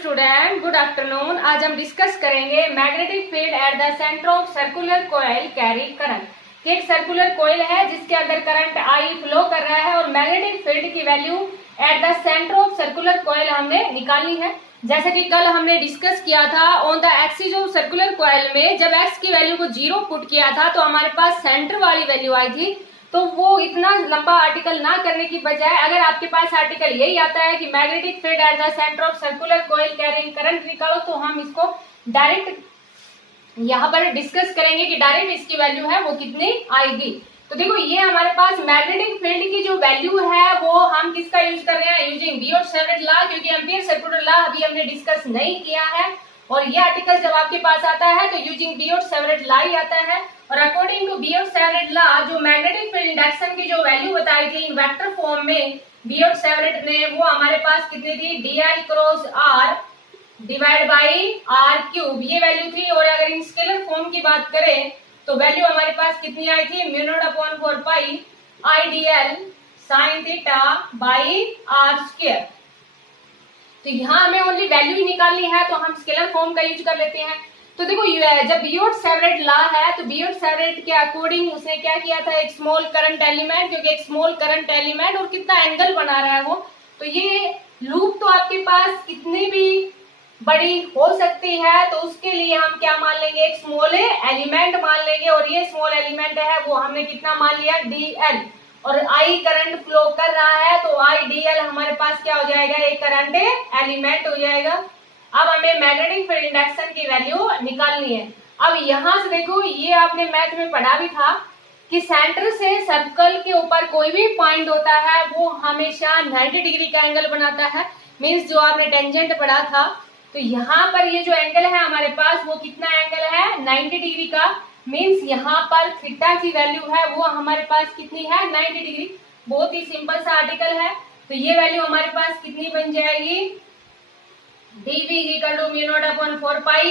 Student, good afternoon. आज हम discuss करेंगे magnetic field at the centre of circular coil carry current. एक circular coil है जिसके अंदर करंट आई फ्लो कर रहा है और मैग्नेटिक फील्ड की value eight the centre of circular coil हमने निकाली है। जैसे कि कल हमने डिस्कस किया था on the axis of circular coil में जब एक्स की वैल्यू को 0 पुट किया था तो हमारे पास सेंटर वाली वैल्यू आई थी। तो वो इतना लंबा आर्टिकल ना करने की बजाय अगर आपके पास आर्टिकल यही आता है कि magnetic field at the centre of circular coil carrying current निकालो, तो हम इसको डायरेक्ट यहाँ पर डिस्कस करेंगे कि डायरेक्ट इसकी वैल्यू है वो कितनी आएगी। तो देखो ये हमारे पास मैग्नेटिक फील्ड की जो वैल्यू है वो हम किसका यूज कर रहे हैं, यूजिंग बियोट-सेवर्ट लॉ, क्योंकि एम्पियर सर्कुलर लॉ अभी हमने डिस्कस नहीं किया है। और ये आर्टिकल जब आपके पास आता है तो यूजिंग बियोट-सेवर्ट लॉ ही आता है। और अकॉर्डिंग टू बियोट-सेवर्ट लॉ जो मैग्नेटिक फील्ड इंडक्शन की जो वैल्यू बताई थी इन वेक्टर फॉर्म में बियोट-सेवर्ट ने, वो हमारे पास कितनी थी, dl cross r divide by r cube, ये वैल्यू थी। और अगर इन स्केलर फॉर्म की बात करें तो वैल्यू हमारे पास कितनी आई थी, mu naught upon 4 pi I dl sign theta by r square. तो यहाँ हमें ओनली वैल्यू ही निकालनी है तो हम स्केलर फॉर्म का यूज कर लेते हैं। तो देखो जब बियोट-सेवर्ट लॉ है तो बियोट-सेवर्ट के अकॉर्डिंग उसने क्या किया था, एक स्मॉल करंट एलिमेंट, क्योंकि एक स्मॉल करंट एलिमेंट और कितना एंगल बना रहा है वो, तो ये लूप तो आपके पास कितनी भी बड़ी हो सकती है तो उसके लिए हम क्या मान लेंगे, एक स्मॉल एलिमेंट मान लेंगे। और ये स्मॉल एलिमेंट है वो हमने कितना मान लिया, dl। और I करंट फ्लो कर रहा है तो I dl हमारे पास क्या हो जाएगा, एक करंट एलिमेंट हो जाएगा। अब हमें मैग्नेटिक फील्ड इंडक्शन की वैल्यू निकालनी है। अब यहां से देखो ये आपने मैथ में पढ़ा भी था कि सेंटर से सर्कल के ऊपर कोई भी पॉइंट होता है वो हमेशा 90 डिग्री का एंगल बनाता है। मीन्स जो आपने टेंजेंट पढ़ा था, तो यहाँ पर ये जो एंगल है हमारे पास वो कितना एंगल है, 90 डिग्री का। मीन्स यहाँ पर थीटा की वैल्यू है वो हमारे पास कितनी है, 90 डिग्री। बहुत ही सिंपल सा आर्टिकल है। तो ये वैल्यू हमारे पास कितनी बन जाएगी, dv equal to mu not upon 4 pi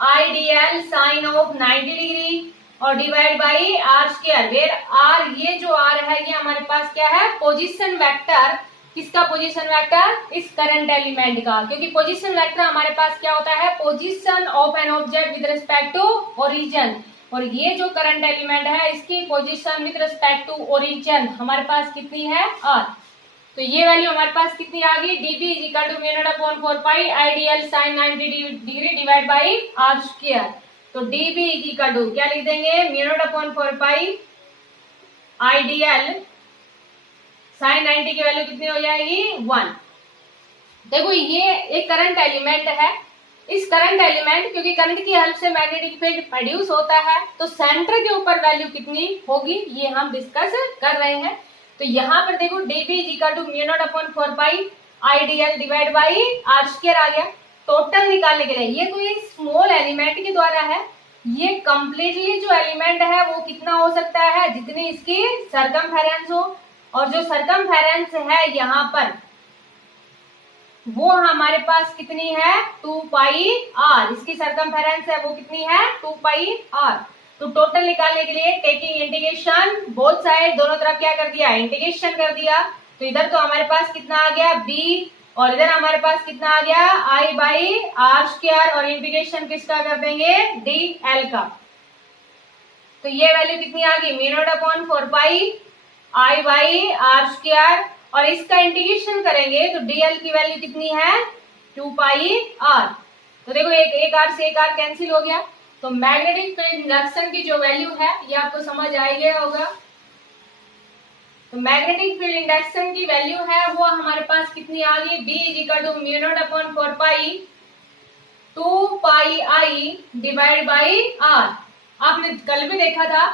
I dl sine of 90 degree और divide by r square, where r, ये जो r है ये हमारे पास क्या है, पोजीशन वेक्टर। किसका पोजीशन वेक्टर, इस करंट एलिमेंट का, क्योंकि पोजीशन वेक्टर हमारे पास क्या होता है, position of an object with respect to origin. और ये जो करंट एलिमेंट है इसकी position with respect to origin हमारे पास कितनी है, r। तो ये वैल्यू हमारे पास कितनी आ गई, dp is equal to mu not upon 4 pi I dl sin 90 degree divide by r square. तो dp इज इक्वल टू क्या लिख देंगे, mu not upon 4 pi I dl sin 90 की वैल्यू कितनी हो जाएगी, 1। देखो ये एक करंट एलिमेंट है। इस करंट एलिमेंट, क्योंकि करंट की हेल्प से मैग्नेटिक फील्ड प्रोड्यूस होता है, तो सेंटर के ऊपर वैल्यू कितनी होगी ये हम डिस्कस कर रहे हैं। तो यहाँ पर देखो dp is equal to mu not upon 4 pi I dl divide by r square आ गया। टोटल निकालने के लिए, ये तो एक स्मॉल एलिमेंट के द्वारा है, ये कंप्लीटली जो एलिमेंट है वो कितना हो सकता है, जितनी इसकी सरकमफेरेंस हो। और जो सरकमफेरेंस है यहाँ पर वो हमारे पास कितनी है, 2 पाई r, इसकी सरकमफेरेंस है वो कितनी है, 2 पाई r। तो टोटल निकालने के लिए टेकिंग इंटीग्रेशन बोथ साइड, दोनों तरफ क्या कर दिया, इंटीग्रेशन कर दिया। तो इधर तो हमारे पास कितना आ गया b, और इधर हमारे पास कितना आ गया, i बाई r स्क्वायर, और इंटीग्रेशन किसका कर देंगे, dl का। तो ये वैल्यू कितनी आ गई, mu naught upon 4 pi i by r square, और इसका इंटीग्रेशन करेंगे तो dl की वैल्यू कितनी है, 2 पाई r। तो देखो एक r से एक r कैंसिल हो गया। तो मैग्नेटिक फील्ड इंडक्शन की जो वैल्यू है ये आपको समझ आ गया होगा। तो मैग्नेटिक फील्ड इंडक्शन की वैल्यू है वो हमारे पास कितनी आ गई, b is equal to mu not upon 4 pi 2 pi i divide by r। आपने कल भी देखा था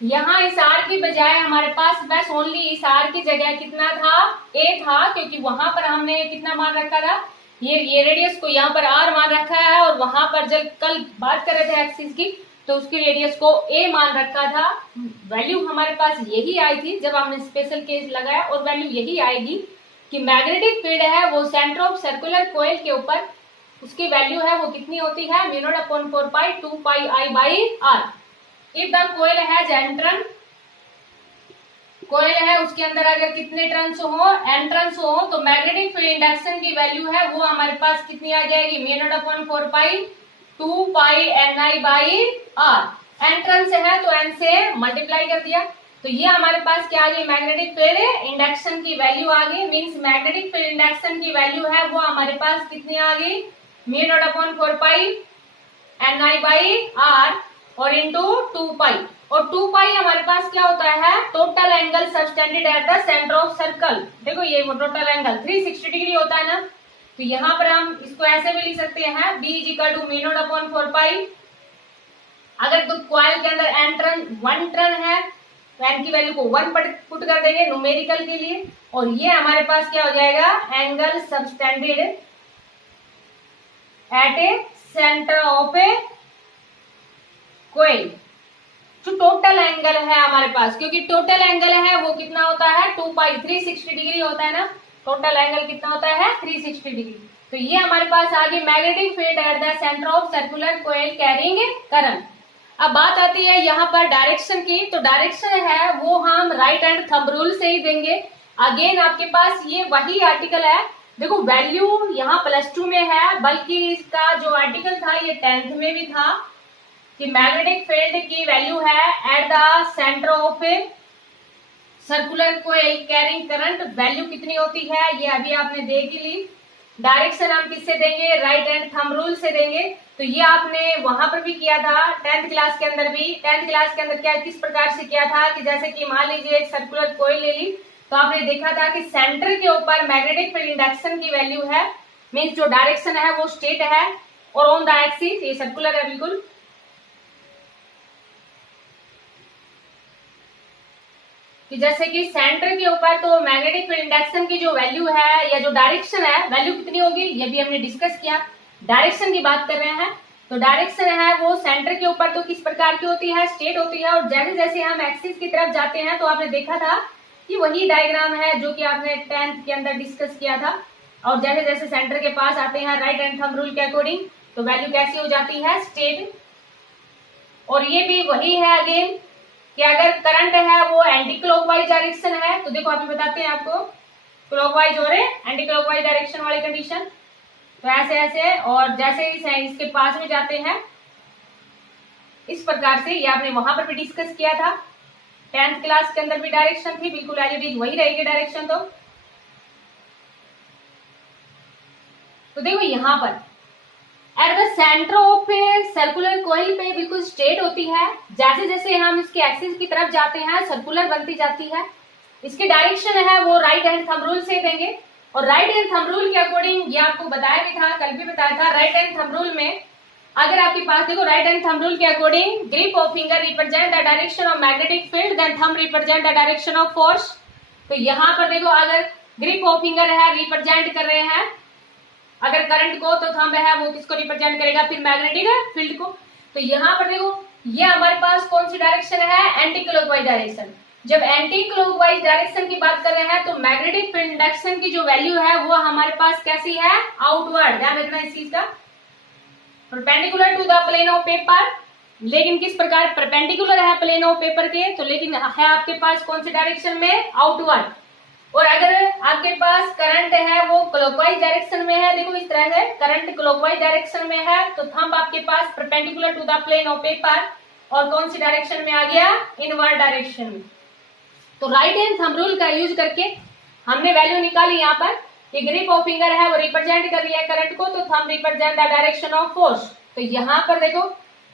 यहाँ इस r की बजाय हमारे पास बस ओनली इस r की जगह कितना था, a था, क्योंकि वहां पर हमने कितना मान रखा था, ये रेडियस को यहाँ पर r मान रखा है, और वहां पर जब कल बात कर रहे थे एक्सिस की तो उसकी रेडियस को a मान रखा था। वैल्यू हमारे पास यही आई थी जब हमने स्पेशल केस लगाया, और वैल्यू यही आएगी कि मैग्नेटिक फील्ड है वो सेंटर ऑफ सर्कुलर कॉइल के ऊपर, उसकी वैल्यू है वो कितनी होती है, mu naught upon 4 pi 2 pi i by r। If the coil has entered कोयल है उसके अंदर अगर कितने टर्न्स हो, n टर्न्स हो, तो मैग्नेटिक फील्ड इंडक्शन की वैल्यू है वो हमारे पास कितनी आ जाएगी, mu naught upon 4 pi 2 pi ni by r। n turns है तो n से मल्टीप्लाई कर दिया, तो ये हमारे पास क्या आ गई, मैग्नेटिक फील्ड इंडक्शन की वैल्यू आ गई। मींस मैग्नेटिक फील्ड इंडक्शन की वैल्यू है वो हमारे पास कितनी आ गई, mu naught upon 4 pi ni by r और इंटू 2 पाई। और 2 पाई हमारे पास क्या होता है, total angle subtended eight the centre of circle. देखो ये वो टोटल एंगल 360 डिग्री होता है ना, तो यहाँ पर हम इसको ऐसे भी लिख सकते हैं, b is equal to mu not upon 4 pi. अगर तो कॉइल के अंदर n टर्न 1 टर्न है तो n की वैल्यू को 1 पुट कर देंगे न्यूमेरिकल के लिए, और ये हमारे पास क्या हो जाएगा, angle subtended at a centre of a coil. जो टोटल एंगल है हमारे पास, क्योंकि टोटल एंगल है वो कितना होता है 2 पाई 360 डिग्री होता है ना, टोटल एंगल कितना होता है 360 डिग्री। तो ये हमारे पास आ गई magnetic field at the centre of circular coil carrying current. अब बात आती है यहाँ पर डायरेक्शन की, तो डायरेक्शन है वो हम राइट हैंड थंब रूल से ही देंगे। अगेन आपके पास ये वही आर्टिकल है, देखो वैल्यू यहाँ +2 में है, बल्कि इसका जो आर्टिकल था ये 10th में भी था कि मैग्नेटिक फील्ड की वैल्यू है at the centre of a circular coil carrying current, value कितनी होती है ये अभी आपने देख ली। डायरेक्शन हम किससे देंगे, राइट हैंड थंब रूल से देंगे। तो ये आपने वहां पर भी किया था 10th क्लास के अंदर भी। 10th क्लास के अंदर क्या किस प्रकार से किया था कि जैसे कि मान लीजिए एक सर्कुलर कोइल ले ली, तो आपने देखा था कि सेंटर के ऊपर मैग्नेटिक फील्ड इंडक्शन की वैल्यू है, मीन्स जो डायरेक्शन है वो स्ट्रेट है और ऑन द एक्सिस ये सर्कुलर है बिल्कुल। कि जैसे कि सेंटर के ऊपर तो मैग्नेटिक फील्ड इंडक्शन की जो वैल्यू है या जो डायरेक्शन है वैल्यू कितनी होगी, ये भी हमने डिस्कस किया। डायरेक्शन की बात कर रहे हैं, तो डायरेक्शन है वो सेंटर के ऊपर तो किस प्रकार की होती है, स्ट्रेट होती है। और जैसे जैसे हम एक्सिस की तरफ जाते हैं तो आपने देखा था कि वही डायग्राम है जो कि आपने 10th के अंदर डिस्कस किया था। और जैसे जैसे सेंटर के पास आते हैं राइट हैंड थंब रूल के अकॉर्डिंग, तो वैल्यू कैसी हो जाती है, स्ट्रेट। और ये भी वही है अगेन कि अगर करंट है वो एंटी क्लॉकवाइज डायरेक्शन है, तो देखो अभी बताते हैं आपको क्लॉकवाइज और एंटी क्लॉकवाइज डायरेक्शन वाली कंडीशन। तो ऐसे ऐसे और जैसे ही इसके पास में जाते हैं इस प्रकार से, ये आपने वहां पर भी डिस्कस किया था 10th क्लास के अंदर भी डायरेक्शन थी, बिल्कुल एज इट इज वही रहेगी डायरेक्शन। तो देखो यहाँ पर at the centre of circular coil पे बिल्कुल स्ट्रेट होती है, जैसे जैसे हम इसके एक्सिस की तरफ जाते हैं सर्कुलर बनती जाती है। इसकी डायरेक्शन है वो राइट हैंड थंब रूल से देंगे, और राइट हैंड थंब रूल के अकॉर्डिंग ये आपको बताया भी था, कल भी बताया था। राइट हैंड थंब रूल में अगर आपके पास देखो राइट हैंड थंब रूल के according grip of finger represent the direction of magnetic field, then thumb represent the direction of force. तो यहाँ पर देखो अगर ग्रिप ऑफ फिंगर है रिप्रेजेंट कर रहे हैं अगर करंट को, तो थंब है वो किसको रिप्रेजेंट करेगा, फिर मैग्नेटिक फील्ड को। तो यहाँ पर देखो ये हमारे पास कौन सी डायरेक्शन है, एंटी क्लॉकवाइज डायरेक्शन। जब एंटी क्लॉकवाइज डायरेक्शन की बात कर रहे हैं तो मैग्नेटिक फील्ड इंडक्शन की जो वैल्यू है वो हमारे पास कैसी है, आउटवर्ड। ध्यान रखना इस चीज का, perpendicular to the plane of paper. लेकिन किस प्रकार परपेंडिकुलर है प्लेन ऑफ पेपर के, तो लेकिन है आपके पास कौन सी डायरेक्शन में, आउटवर्ड। और अगर आपके पास करंट है वो क्लॉकवाइज डायरेक्शन में है, देखो इस तरह से करंट क्लॉकवाइज डायरेक्शन में है, तो थंब आपके पास perpendicular to the plane of paper और कौन सी डायरेक्शन में आ गया, इनवर्ड डायरेक्शन में। तो राइट हैंड थंब रूल का यूज करके हमने वैल्यू निकाली यहाँ पर कि ग्रिप ऑफ फिंगर है वो रिप्रेजेंट कर रही है करंट को, तो thumb represent the direction of force. तो यहाँ पर देखो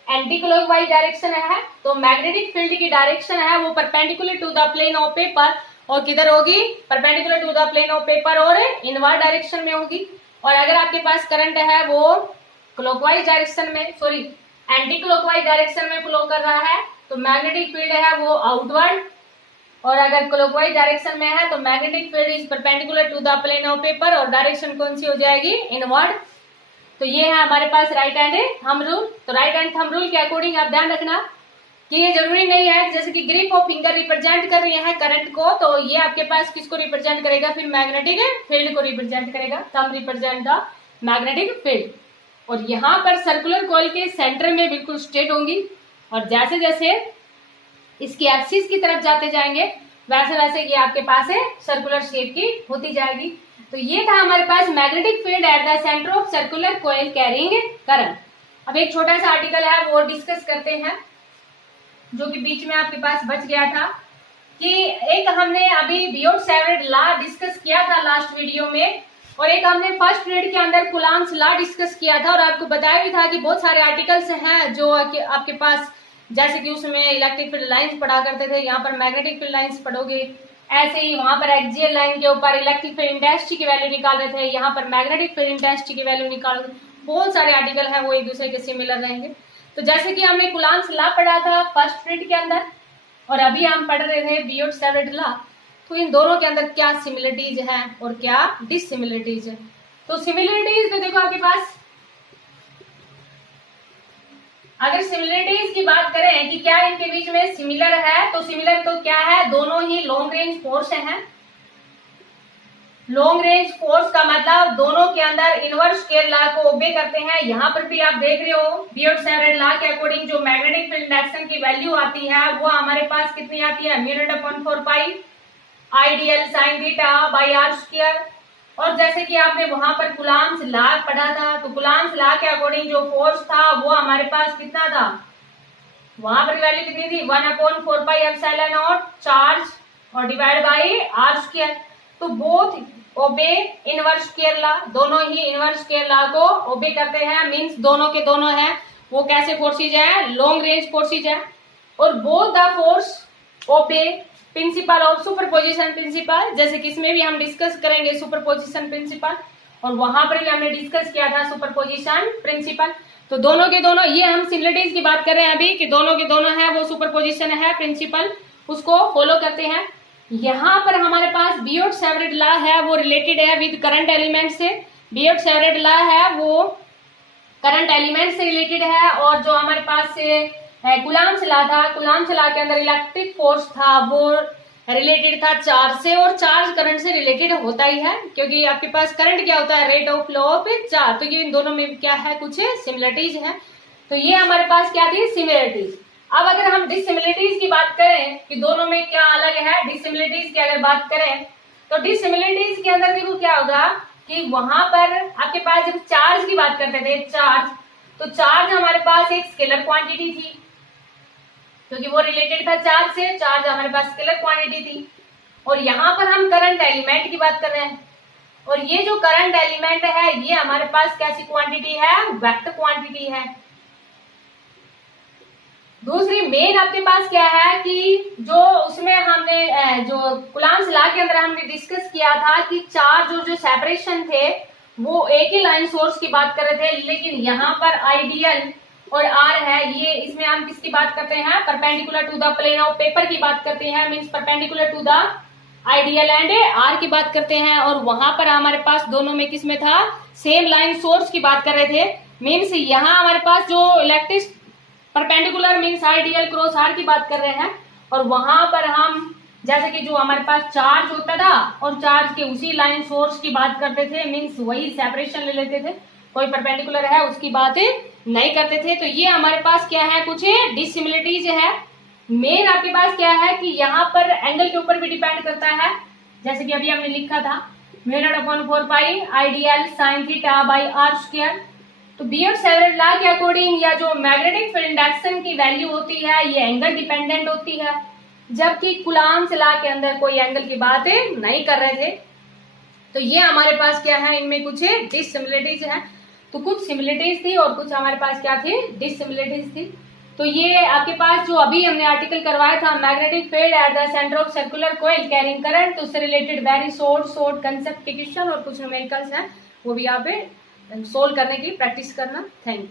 एंटी क्लॉकवाइज डायरेक्शन है, तो मैग्नेटिक फील्ड की डायरेक्शन है वो perpendicular to the plane of paper और किधर होगी, perpendicular to the plane of paper और इनवर्ड डायरेक्शन में होगी। और अगर आपके पास करंट है वो क्लॉकवाइज डायरेक्शन में, सॉरी एंटी क्लॉकवाइज डायरेक्शन में फ्लो कर रहा है, तो मैग्नेटिक फील्ड है वो आउटवर्ड। और अगर क्लॉकवाइज डायरेक्शन में है तो magnetic field is perpendicular to the plane of paper और डायरेक्शन कौन सी हो जाएगी, इनवर्ड। तो ये है हमारे पास राइट हैंड थंब रूल। तो राइट हैंड थंब रूल के अकॉर्डिंग आप ध्यान रखना कि ये जरूरी नहीं है जैसे कि ग्रिप ऑफ फिंगर रिप्रेजेंट कर रही है करंट को, तो ये आपके पास किसको रिप्रेजेंट करेगा, फिर मैग्नेटिक फील्ड को रिप्रेजेंट करेगा, thumb represent the magnetic field. और यहाँ पर सर्कुलर कॉइल के सेंटर में बिल्कुल स्ट्रेट होंगी, और जैसे जैसे इसकी एक्सिस की तरफ जाते जाएंगे वैसे वैसे ये आपके पास है सर्कुलर शेप की होती जाएगी। तो ये था हमारे पास magnetic field at the centre of circular coil carrying current. अब एक छोटा सा आर्टिकल है वो डिस्कस करते हैं, जो कि बीच में आपके पास बच गया था कि एक हमने अभी बियोट-सैवर्ट लॉ डिस्कस किया था लास्ट वीडियो में, और एक हमने फर्स्ट पीरियड के अंदर कूलॉम्स लॉ डिस्कस किया था, और आपको बताया भी था कि बहुत सारे आर्टिकल्स हैं जो आपके पास, जैसे कि उसमें इलेक्ट्रिक फील्ड लाइंस पढ़ा करते थे, यहाँ पर मैग्नेटिक फील्ड लाइंस पढ़ोगे, ऐसे ही वहां पर एक्सियल लाइन के ऊपर इलेक्ट्रिक फील्ड इंटेंसिटी की वैल्यू निकाल रहे थे, यहाँ पर मैग्नेटिक फील्ड इंटेंसिटी की वैल्यू निकाल, बहुत सारे आर्टिकल हैं वो एक दूसरे के सिमिलर रहेंगे। तो जैसे कि हमने कूलॉम्स लॉ पढ़ा था फर्स्ट पीरियड के अंदर, और अभी हम पढ़ रहे थे बियोट-सैवर्ट लॉ, तो इन दोनों के अंदर क्या सिमिलरिटीज हैं और क्या डिससिमिलरिटीज है। तो सिमिलरिटीज तो देखो आपके पास, अगर सिमिलरिटीज की बात करें कि क्या इनके बीच में सिमिलर है, तो सिमिलर तो क्या है, दोनों ही लॉन्ग रेंज फोर्स हैं। लॉन्ग रेंज फोर्स का मतलब दोनों के अंदर इनवर्स स्केल लॉ को ओबे करते हैं। यहाँ पर भी आप देख रहे हो बियोट-सैवर्ट लॉ के अकॉर्डिंग जो मैग्नेटिक फील्ड इंडक्शन की वैल्यू आती है वो हमारे पास कितनी आती है, μ0/4 pi ideal sine theta by r square. और जैसे कि आपने वहां पर कूलॉम्स लॉ पढ़ा था, तो कूलॉम्स लॉ के अकॉर्डिंग जो फोर्स था वो हमारे पास कितना था, वहां पर वैल्यू कितनी थी, 1/4 पाई एप्सिलॉन नॉट चार्ज और डिवाइड बाई आर स्क्वायर। तो बोथ ओबे इनवर्स स्केल लॉ, दोनों ही इनवर्स स्केल लॉ को ओबे करते हैं, मींस दोनों के दोनों हैं वो कैसे फोर्सेज है, लॉन्ग रेंज फोर्सेज है। और both the force obey principle of superposition principle, जैसे कि इसमें भी हम डिस्कस करेंगे सुपरपोजिशन प्रिंसिपल, और वहां पर भी हमने डिस्कस किया था सुपरपोजिशन प्रिंसिपल। तो दोनों के दोनों, ये हम सिमिलरिटीज की बात कर रहे हैं अभी कि दोनों के दोनों है वो सुपरपोजिशन है प्रिंसिपल, उसको फॉलो करते हैं। यहाँ पर हमारे पास बियोट-सैवर्ट लॉ है वो रिलेटेड है विद करंट एलिमेंट से, बियोट-सैवर्ट लॉ है वो करंट एलिमेंट से रिलेटेड है। और जो हमारे पास कूलॉम्स लॉ था, कूलॉम्स लॉ के अंदर इलेक्ट्रिक फोर्स था वो रिलेटेड था चार्ज से, और चार्ज करंट से रिलेटेड होता ही है, क्योंकि आपके पास करंट क्या होता है, rate of flow of charge. तो ये इन दोनों में क्या है, कुछ सिमिलरिटीज है। तो ये हमारे पास क्या थी, सिमिलरिटीज। अब अगर हम डिससिमिलरिटीज की बात करें कि दोनों में क्या अलग है, डिससिमिलरिटीज की अगर बात करें तो डिससिमिलरिटीज के अंदर देखो क्या होगा कि वहां पर आपके पास जब चार्ज की बात करते थे, चार्ज, तो चार्ज हमारे पास एक स्केलर क्वांटिटी थी, क्योंकि वो रिलेटेड था चार्ज से, चार्ज हमारे पास स्केलर क्वांटिटी थी। और यहाँ पर हम करंट एलिमेंट की बात कर रहे हैं, और ये जो करंट एलिमेंट है ये हमारे पास कैसी क्वांटिटी है, वेक्टर क्वांटिटी है। दूसरी मेन आपके पास क्या है कि जो उसमें हमने जो कूलॉम्स लॉ के अंदर हमने डिस्कस किया था कि चार्ज और जो सेपरेशन थे वो एक ही लाइन सोर्स की बात कर रहे थे, लेकिन यहाँ पर आइडियल और आर है, ये इसमें हम किसकी बात करते हैं, perpendicular to the plane of paper की बात करते हैं, means perpendicular to the I D L and R की बात करते हैं। और वहां पर हमारे पास दोनों में किसमें था, सेम लाइन सोर्स की बात कर रहे थे, मींस यहाँ हमारे पास जो electric perpendicular means I D L cross R की बात कर रहे हैं, और वहां पर हम जैसे कि जो हमारे पास चार्ज होता था और चार्ज के उसी लाइन सोर्स की बात करते थे, मींस वही सेपरेशन ले लेते थे, कोई परपेंडिकुलर है उसकी बात नहीं करते थे। तो ये हमारे पास क्या है, कुछ डिससिमिलरिटीज है। मेन आपके पास क्या है कि यहाँ पर एंगल के ऊपर भी डिपेंड करता है, जैसे कि अभी हमने लिखा था μ0/4 pi ideal sine theta by r square. तो बियोट-सैवर्ट लॉ के अकॉर्डिंग या जो मैग्नेटिक फील्ड इंडक्शन की वैल्यू होती है ये एंगल डिपेंडेंट होती है, जबकि कूलॉम्स लॉ के अंदर कोई एंगल की बात नहीं कर रहे थे। तो ये हमारे पास क्या है, इनमें कुछ डिससिमिलरिटीज है। तो कुछ सिमिलरिटीज थी और कुछ हमारे पास क्या थी, डिससिमिलरिटीज थी। तो ये आपके पास जो अभी हमने आर्टिकल करवाया था magnetic field at the centre of circular coil carrying current, तो उससे रिलेटेड वेरी शॉर्ट कंसेप्ट के क्वेश्चन और कुछ न्यूमेरिकल्स हैं, वो भी आप सोल्व करने की प्रैक्टिस करना। Thank you.